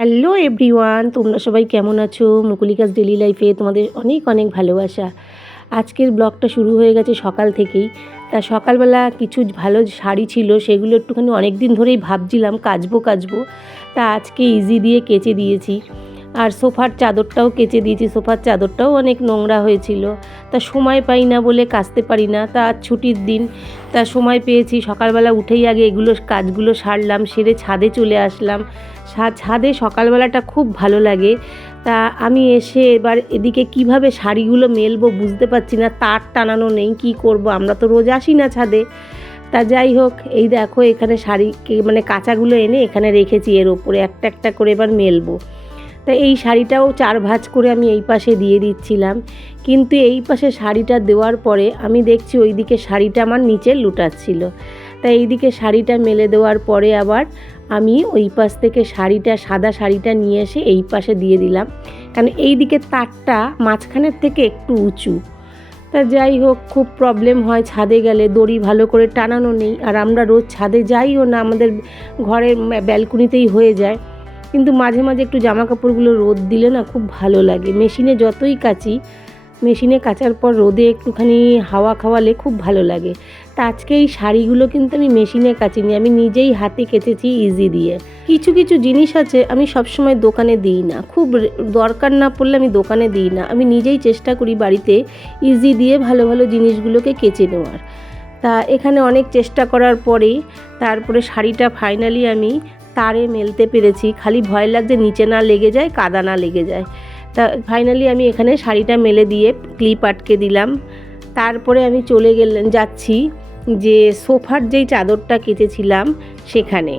Hello everyone, তোমরা সবাই কেমন আছো? মুকুলিকাস ডেলি লাইফে তোমাদের অনেক অনেক ভালোবাসা। আজকের ব্লগটা শুরু হয়ে গেছে সকাল থেকেই। তা সকালবেলা কিছু ভালো শাড়ি ছিল, সেগুলো একটুখানি অনেক দিন ধরেই ভাবছিলাম কাচবো। তা আজকে ইজি দিয়ে কেচে দিয়েছি। আর সোফার চাদরটাও কেচে দিয়েছি, সোফার চাদরটাও অনেক নোংরা হয়েছিল। তা সময় পাই না বলে কাচতে পারি না। তা আজ ছুটির দিন, তা সময় পেয়েছি, সকালবেলা উঠেই আগে এগুলো কাজগুলো সারলাম, সেরে ছাদে চলে আসলাম। ছাদে সকালবেলাটা খুব ভালো লাগে। তা আমি এসে এবার এদিকে কিভাবে শাড়িগুলো মেলবো বুঝতে পারছি না, তার টানানো নেই, কি করব, আমরা তো রোজ আসি না ছাদে। তা যাই হোক, এই দেখো এখানে শাড়ি কাঁচাগুলো এনে এখানে রেখেছি, এর ওপরে একটা একটা করে এবার মেলবো। তা এই শাড়িটাও 4 ভাঁজ করে আমি এই পাশে দিয়ে দিচ্ছিলাম, কিন্তু এই পাশে শাড়িটা দেওয়ার পরে আমি দেখছি ওইদিকে শাড়িটা আমার নিচে লুটাচ্ছিল। তাই এইদিকে শাড়িটা মেলে দেওয়ার পরে আবার আমি ওই পাশ থেকে সাদা শাড়িটা নিয়ে এসে এই পাশে দিয়ে দিলাম, কারণ এই দিকের তারটা মাঝখানের থেকে একটু উঁচু। তা যাই হোক, খুব প্রবলেম হয় ছাদে গেলে, দড়ি ভালো করে টানানো নেই, আর আমরা রোজ ছাদে যাইও না, আমাদের ঘরের ব্যালকনিতেই হয়ে যায়। কিন্তু মাঝে মাঝে একটু জামা কাপড়গুলো রোদ দিলে না খুব ভালো লাগে। মেশিনে যতই কাচি, মেশিনে কাচার পর রোদে একটুখানি হাওয়া খাওয়ালে খুব ভালো লাগে। তা আজকে এই শাড়িগুলো কিন্তু আমি মেশিনে কাচিনি, আমি নিজেই হাতে কেচেছি ইজি দিয়ে। কিছু কিছু জিনিস আছে আমি সবসময় দোকানে দিই না, খুব দরকার না পড়লে আমি দোকানে দিই না, আমি নিজেই চেষ্টা করি বাড়িতে ইজি দিয়ে ভালো ভালো জিনিসগুলোকে কেচে নেওয়ার। তা এখানে অনেক চেষ্টা করার পরে তারপরে শাড়িটা ফাইনালি আমি তারে মেলতে পেরেছি। খালি ভয় লাগছে নিচে না লেগে যায়, কাদা না লেগে যায়। তা ফাইনালি আমি এখানে শাড়িটা মেলে দিয়ে ক্লিপ আটকে দিলাম। তারপরে আমি যাচ্ছি যে সোফার যেই চাদরটা কেচেছিলাম সেখানে।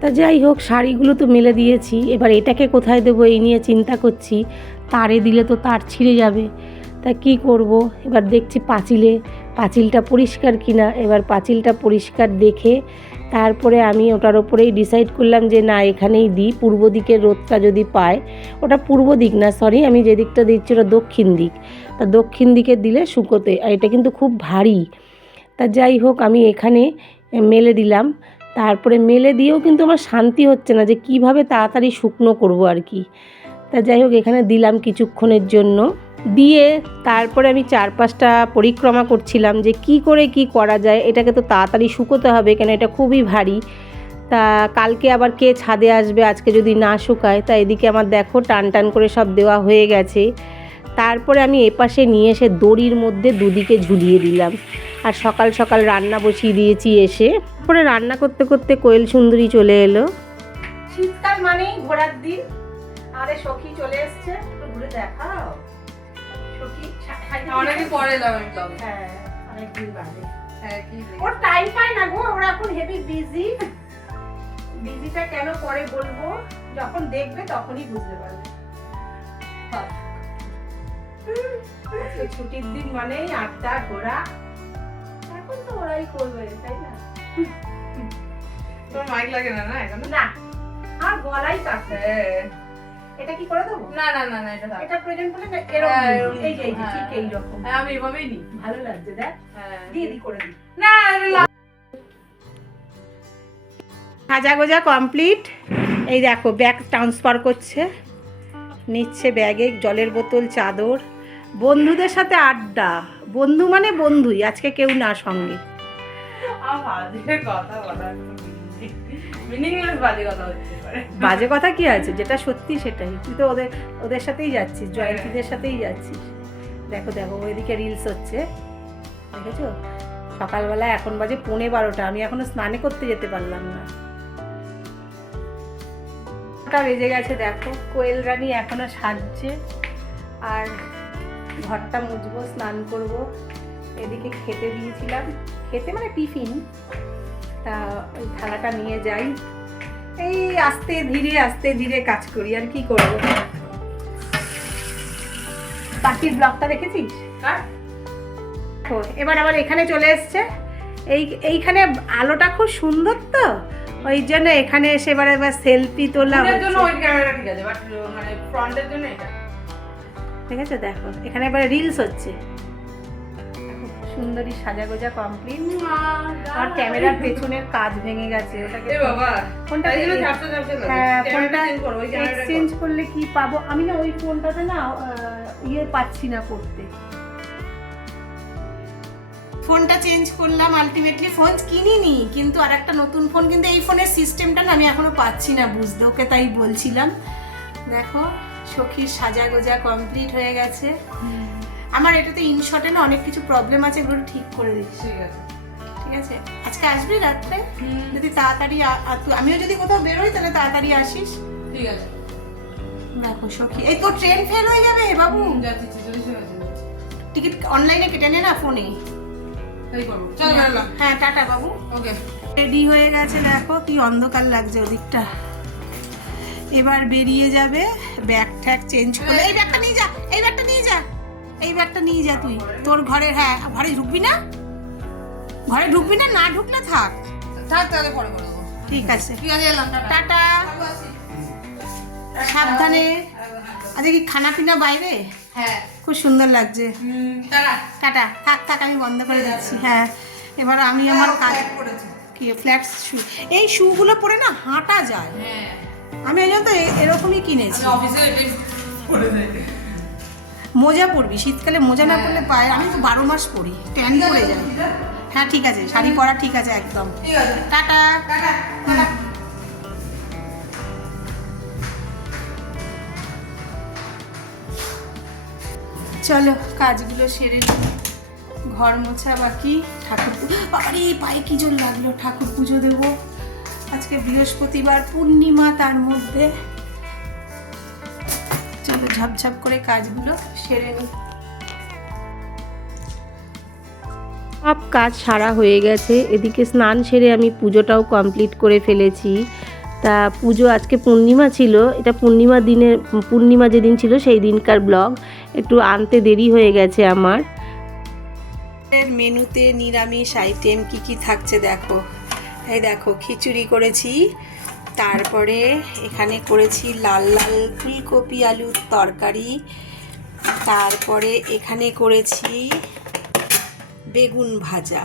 তা যাই হোক, শাড়িগুলো তো মেলে দিয়েছি, এবার এটাকে কোথায় দেবো এই নিয়ে চিন্তা করছি। তারে দিলে তো তার ছিঁড়ে যাবে, তা কি করব। এবার দেখছি পাঁচিলটা পরিষ্কার কিনা। এবার পাঁচিলটা পরিষ্কার দেখে তারপরে আমি ওটার ওপরেই ডিসাইড করলাম যে না, এখানেই দিই, পূর্ব দিকের রোদটা যদি পায়। ওটা পূর্ব দিক না, সরি, আমি যে দিকটা দিচ্ছি ওটা দক্ষিণ দিক। তা দক্ষিণ দিকে দিলে শুকোতে, আর এটা কিন্তু খুব ভারী। তা যাই হোক, আমি এখানে মেলে দিলাম। তারপরে মেলে দিয়েও কিন্তু আমার শান্তি হচ্ছে না যে কিভাবে তাড়াতাড়ি শুকনো করব আর কি। তা যাই হোক, এখানে দিলাম কিছুক্ষণের জন্য, দিয়ে তারপরে আমি 4-5টা পরিক্রমা করছিলাম যে কি করে কি করা যায়, এটাকে তো তাড়াতাড়ি শুকোতে হবে, কেন এটা খুবই ভারী। তা কালকে আবার কে ছাদে আসবে আজকে যদি না শুকায়। তা এদিকে আমার দেখো টান করে সব দেওয়া হয়ে গেছে। তারপরে আমি এপাশে নিয়ে এসে দড়ির মধ্যে দুদিকে ঝুলিয়ে দিলাম, আর সকাল সকাল রান্না বসিয়ে দিয়েছি এসে। তারপরে রান্না করতে করতে কোয়েল সুন্দরী চলে এলো। শীতকাল মানেই ঘোরার দিন। আমাদের সখী চলে এসছে, একটু ঘুরে দেখাও। সখী অনেকদিন পরে এলাম আমি ব্লগে। হ্যাঁ, অনেকদিন বাদে। হ্যাঁ, কি ওর টাইম পায় না গো, ওরা এখন হেভি বিজি। বিজিটা কেন পরে বলবো, যখন দেখবে তখনই বুঝতে পারবে। আজকে ছুটির দিন মানেই আড্ডা ঘোরা, এখন তো ওরাই করবে, তাই না? তোর মাইক লাগে না এখন? না, আর গলাই কাটছে। এটা কি করে দেবো? না না না না, এটা থাক। এটা প্রেজেন্ট করলে না এরকম, এই যে ঠিক এই রকম। হ্যাঁ, আমি এভাবেই নি। ভালো লাগছে, দেখ। হ্যাঁ, দি করে দি। না সাজা গোজা কমপ্লিট। এই দেখো ব্যাগ ট্রান্সফার করছে, নিচ্ছে ব্যাগে জলের বোতল, চাদর। বন্ধুদের সাথে আড্ডা, বন্ধু মানে বন্ধুই, আজকে কেউ না সঙ্গে। বাজে কথা বলার মিনিংলেস বাজে কথা হচ্ছে। বাজে কথা কি আছে, যেটা সত্যি সেটাই। তুই তো ওদের সাথেই যাচ্ছিস, জয়ন্তীদের সাথেই যাচ্ছিস। দেখো ওইদিকে রিলস হচ্ছে, দেখেছো? সকালবেলা এখন বাজে 11:15, আমি এখনো স্নানে করতে যেতে পারলাম না। বেজে গেছে, দেখো কোয়েল রানী এখনো সাজছে, আর ঘরটা মুছবো, স্নান করব। এদিকে খেতে দিয়েছিলাম, খেতে মানে টিফিন, তা ওই থালাটা নিয়ে যাই। এই আস্তে ধীরে কাজ করি, আর কি করব। পাখির ব্লগটা দেখেছিস? এবার আবার এখানে চলে এসছে। এইখানে আলোটা খুব সুন্দর, তো ওই জন্য এখানে এসে এবার সেলফি তোলা হচ্ছে। জন্য ওই ক্যামেরা ঠিক আছে, বাট মানে ফ্রন্টের জন্য এটা ঠিক আছে। দেখো এখানে এবার রিলস হচ্ছে, সুন্দরী সাজাগোজা কমপ্লিট। আর ক্যামেরার পেছনের কাজ ভেঙে গেছে, ওটাকে ফোনটা হ্যাঁ ফোনটা এক্সচেঞ্জ করলে কি পাবো আমি না, ওই ফোনটাতে না পাচ্ছি না করতে। ফোনটা চেঞ্জ করলাম, আলটিমেটলি ফোন কিনিনি, কিন্তু আর একটা নতুন ফোন, কিন্তু এই ফোনের সিস্টেমটা না আমি এখনো পাচ্ছি না বুঝতে, ওকে তাই বলছিলাম। দেখো সখীর সাজাগোজা কমপ্লিট হয়ে গেছে। আমার এটাতে ইনশটে না অনেক কিছু প্রবলেম আছে, এগুলো ঠিক করে দিচ্ছি। ঠিক আছে, আজকে আসবি রাত্রে? যদি তাড়াতাড়ি আমিও যদি কোথাও বেরোই তাহলে তাড়াতাড়ি আসিস। ঠিক আছে। দেখো সখী, এই তো ট্রেন ফেল হয়ে যাবে বাবু। টিকিট অনলাইনে কেটে নে না ফোনে। হ্যাঁ টাটা বাবু। ওকে, রেডি হয়ে গেছে, দেখো কি অন্ধকার লাগছে ওদিকটা। এবার বেরিয়ে যাবে, ব্যাগ ট্যাগ চেঞ্জ করে। এই ব্যাগটা নিয়ে যা, এই ব্যাগটা নিয়ে যা, এই ব্যাগটা নিয়ে যা তুই তোর ঘরে। হ্যাঁ ঘরে ঢুকবি না, ঘরে ঢুকবি না, না ঢুকলে থাক। তাহলে পরে করে দেবো। ঠিক আছে, ঠিক আছে, এলাম, টাটা, সাবধানে। আজকে কি খানা পিনা বাইরে? হ্যাঁ, খুব সুন্দর লাগছে। টাটা। টাটা, থাক থাক, আমি বন্ধ করে দিচ্ছি। হ্যাঁ এবার আমি আমার কাজ কি ফ্ল্যাট শু, এই শুগুলো পরে না হাঁটা যায়। হ্যাঁ, আমি ওই জন্য তো এরকমই কিনেছি। অফিসে পরে যাই। মোজা পরবি, শীতকালে মোজা না পরলে পায়ে, আমি তো 12 মাস পরি, ট্যান পরে যায়। হ্যাঁ ঠিক আছে, শাড়ি পরা ঠিক আছে একদম। ঠিক আছে, টাটা টাটা, টাটা। চলো কাজগুলো সেরে নিই। ঘর মোছা বাকি, ঠাকুর বাবারে পায়ে কি জোর লাগলো। ঠাকুর পুজো দেবো আজকে, বৃহস্পতিবার, পূর্ণিমা তার মধ্যে। চলো ঝপঝপ করে কাজগুলো সেরে নিই। সব কাজ সারা হয়ে গেছে, এদিকে স্নান সেরে আমি পুজোটাও কমপ্লিট করে ফেলেছি। তা পুজো আজকে পূর্ণিমা ছিল, এটা পূর্ণিমা যেদিন ছিল সেই দিনকার ব্লগ, একটু আনতে দেরি হয়ে গেছে আমার। মেনুতে নিরামিষ আইটেম কি কি থাকছে দেখো। এই দেখো খিচুড়ি করেছি, তারপরে এখানে করেছি লাল লাল ফুলকপি আলুর তরকারি, তারপরে এখানে করেছি বেগুন ভাজা।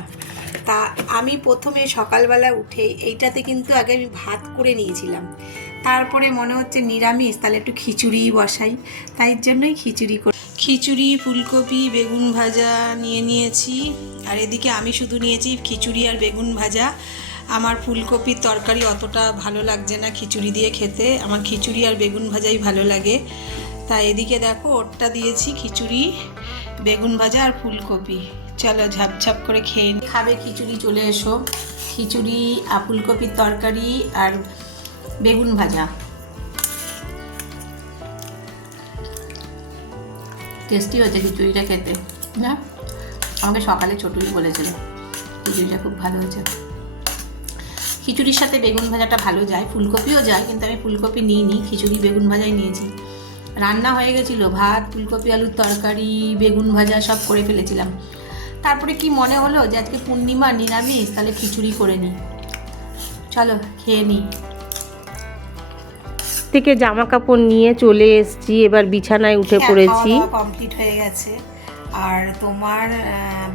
তা আমি প্রথমে সকালবেলা উঠে এইটাতে কিন্তু আগে আমি ভাত করে নিয়েছিলাম, তারপরে মনে হচ্ছে নিরামিষ, তাহলে একটু খিচুড়ি বসাই, তাই জন্যই খিচুড়ি ফুলকপি বেগুন ভাজা নিয়েছি। আর এদিকে আমি শুধু নিয়েছি খিচুড়ি আর বেগুন ভাজা। আমার ফুলকপির তরকারি অতটা ভালো লাগছে না খিচুড়ি দিয়ে খেতে, আমার খিচুড়ি আর বেগুন ভাজাই ভালো লাগে। তা এদিকে দেখো ওরটা দিয়েছি, খিচুড়ি বেগুন ভাজা আর ফুলকপি। চলো ঝাপঝাপ করে খেয়ে খাবে খিচুড়ি, চলে এসো। খিচুড়ি আর ফুলকপির তরকারি আর বেগুন ভাজা, টেস্টি হয়েছে খিচুড়িটা খেতে না? আমাকে সকালে ছোটুই বলেছিল খিচুড়িটা খুব ভালো হয়েছে। খিচুড়ির সাথে বেগুন ভাজাটা ভালো যায়, ফুলকপিও যায়, কিন্তু আমি ফুলকপি নিইনি, খিচুড়ি বেগুন ভাজাই নিয়েছি। রান্না হয়ে গেছিলো, ভাত ফুলকপি আলুর তরকারি বেগুন ভাজা সব করে ফেলেছিলাম। তারপরে কি মনে হলো যে আজকে পূর্ণিমা নিরামিষ, তাহলে খিচুড়ি করে নিই। চলো খেয়ে নিই। থেকে জামা কাপড় নিয়ে চলে এসেছি, এবার বিছানায় উঠে পড়েছি। কমপ্লিট হয়ে গেছে, আর তোমার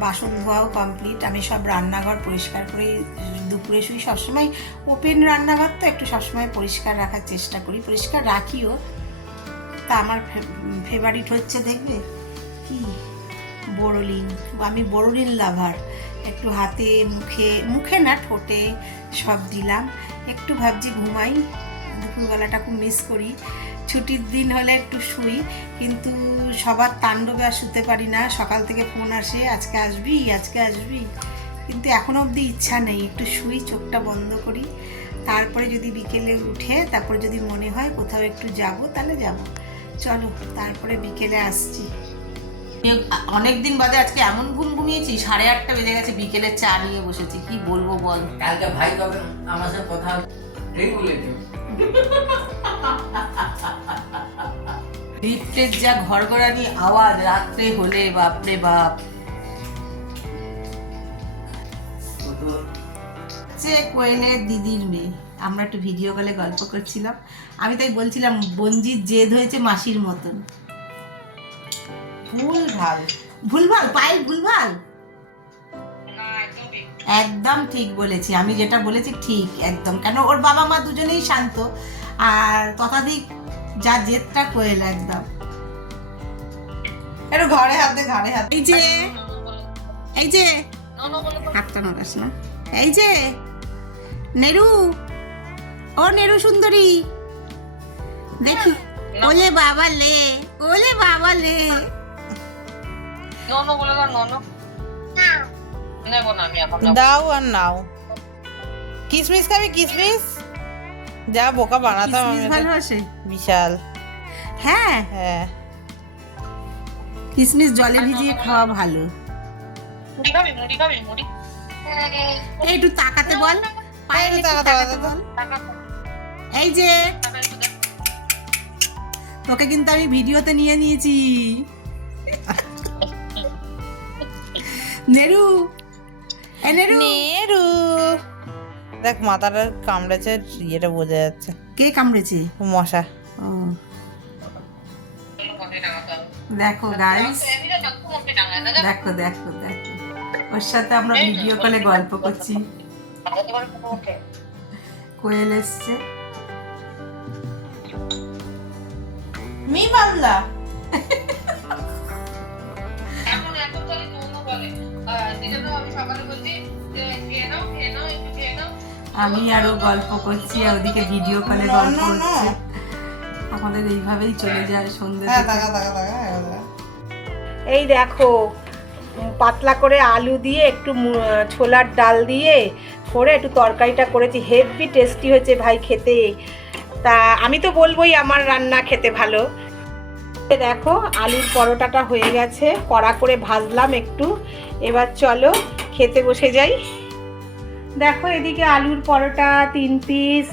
বাসন ধোয়াও কমপ্লিট। আমি সব রান্নাঘর পরিষ্কার করে দুপুরে শুই। সবসময় ওপেন রান্নাঘর তো একটু সবসময় পরিষ্কার রাখার চেষ্টা করি, পরিষ্কার রাখিও। তা আমার ফেভারিট হচ্ছে দেখবে কি বোরোলিন, আমি বোরোলিন লাভার। একটু হাতে মুখে না ঠোঁটে সব দিলাম। একটু ভাবছি ঘুমাই, দুপুরবেলাটা খুব মিস করি। ছুটির দিন হলে একটু শুই, কিন্তু সবার তাণ্ডবে আর শুতে পারি না। সকাল থেকে ফোন আসে আজকে আসবি আজকে আসবি, কিন্তু এখনও অবধি ইচ্ছা নেই। একটু শুই, চোখটা বন্ধ করি, তারপরে যদি বিকেলে উঠে তারপরে যদি মনে হয় কোথাও একটু যাব তাহলে যাব। চলো তারপরে বিকেলে আসছি। অনেক দিন বাদে আজকে এমন ঘুমিয়েছি, 8:30 বেজে গেছে, বিকেলে চা নিয়ে বসেছি। কি বলবো বল, কালকে ভাই কবে আমার সাথে কথা ঠিক বলেছো। লিফটের যা ঘরঘরানি আওয়াজ রাত্রে হলে, বাপরে বাপ। কোয়েলের দিদির মেয়ে, আমরা একটু ভিডিও কলে গল্প করছিলাম। আমি তাই বলছিলাম বঞ্জির জেদ হয়েছে মাসির মতন। ভুলভাল পায়েল ভুলভাল। একদম ঠিক বলেছি, আমি যেটা বলেছি ঠিক একদম। কেন ওর বাবা মা দুজনেই শান্ত, আর ততাধিক যা জেদটা কোয়েল একদম। একটু ঘাড়ে হাত দে, ঘাড়ে হাত দে। এই যে হাতটা নড়াস না। এই যে নেরু, ও নেরু সুন্দরী, দেখি। ওলে বাবা লে, ওলে বাবা লে। ননো বলে দাও, ননো। নেবো না আমি এখন। দাও আর নাও। কিসমিস খাবি? কিসমিস যা বোকা বানাতাম আমি কিসমিস ওকে। ভালোবাসে? বিশাল। হ্যাঁ, হ্যাঁ কিসমিস জলে ভিজিয়ে খাওয়া ভালো। মুড়ি খাবি, মুড়ি খাবি, মুড়ি? এই একটু তাকাতে বল, পায়ে এই একটু তাকাতে তাকাতে বল। বল। এই যে তোকে কিন্তু আমি ভিডিওতে নিয়ে নিয়েছি। নেরু, এ নেরু। নেরু দেখ মাথাটা কামড়েছে, ইয়েটা বোঝা যাচ্ছে। কে কামড়েছে? মশা। ও দেখো গাইস, দেখো দেখো দেখো, ওর সাথে আমরা ভিডিও কলে গল্প করছি। কোয়েল এসছে। মি বাংলা। এখন এখন তাহলে ননো বলে। যেটা তো আমি সকালে বলছি যে খেয়ে নাও, খেয়ে নাও, একটু খেয়ে নাও। আমি আরো গল্প করছি, আর ওদিকে ভিডিও কলে গল্প হচ্ছে। আমাদের এইভাবেই চলে যায় সন্ধ্যে হ্যাঁ থেকে। তাকা। এই দেখো পাতলা করে আলু দিয়ে একটু ছোলার ডাল দিয়ে করে একটু তরকারিটা করেছি, হেভি টেস্টি হয়েছে ভাই খেতে। তা আমি তো বলবোই আমার রান্না খেতে ভালো। দেখো আলুর পরোটাটা হয়ে গেছে, কড়া করে ভাজলাম একটু। এবার চলো খেতে বসে যাই। দেখো এদিকে আলুর পরোটা 3 পিস,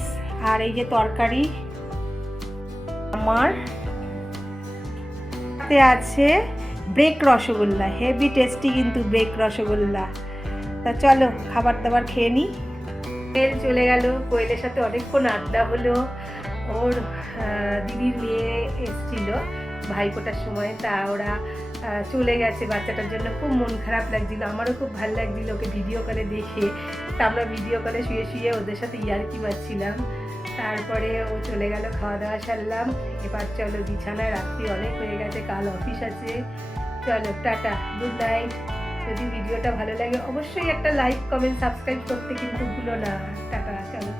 আর এই যে তরকারি আমার সাথে আছে ব্রেক রসগোল্লা, হেভি টেস্টি কিন্তু ব্রেক রসগোল্লা। তা চলো খাবার দাবার খেয়ে নিই। কোয়েল চলে গেল, কোয়েলের সাথে অনেকক্ষণ আড্ডা হলো। ওর দিদির মেয়ে এসেছিল ভাইফোঁটার সময়, তা ওরা চলে গেছে। বাচ্চাটার জন্য খুব মন খারাপ লাগছিল, আমারও খুব ভালো লাগছিল ওকে ভিডিও কলে দেখে। তা আমরা ভিডিও কলে শুয়ে শুয়ে ওদের সাথে ইয়ার্কি মারছিলাম। তারপরে ও চলে গেল, খাওয়া দাওয়া সারলাম। এবার চলো বিছানায়, রাত্রি অনেক হয়ে গেছে, কাল অফিস আছে। চলো টাটা, গুড নাইট। যদি ভিডিওটা ভালো লাগে অবশ্যই একটা লাইক, কমেন্ট, সাবস্ক্রাইব করতে কিন্তু ভুলো না। টাটা, চলো।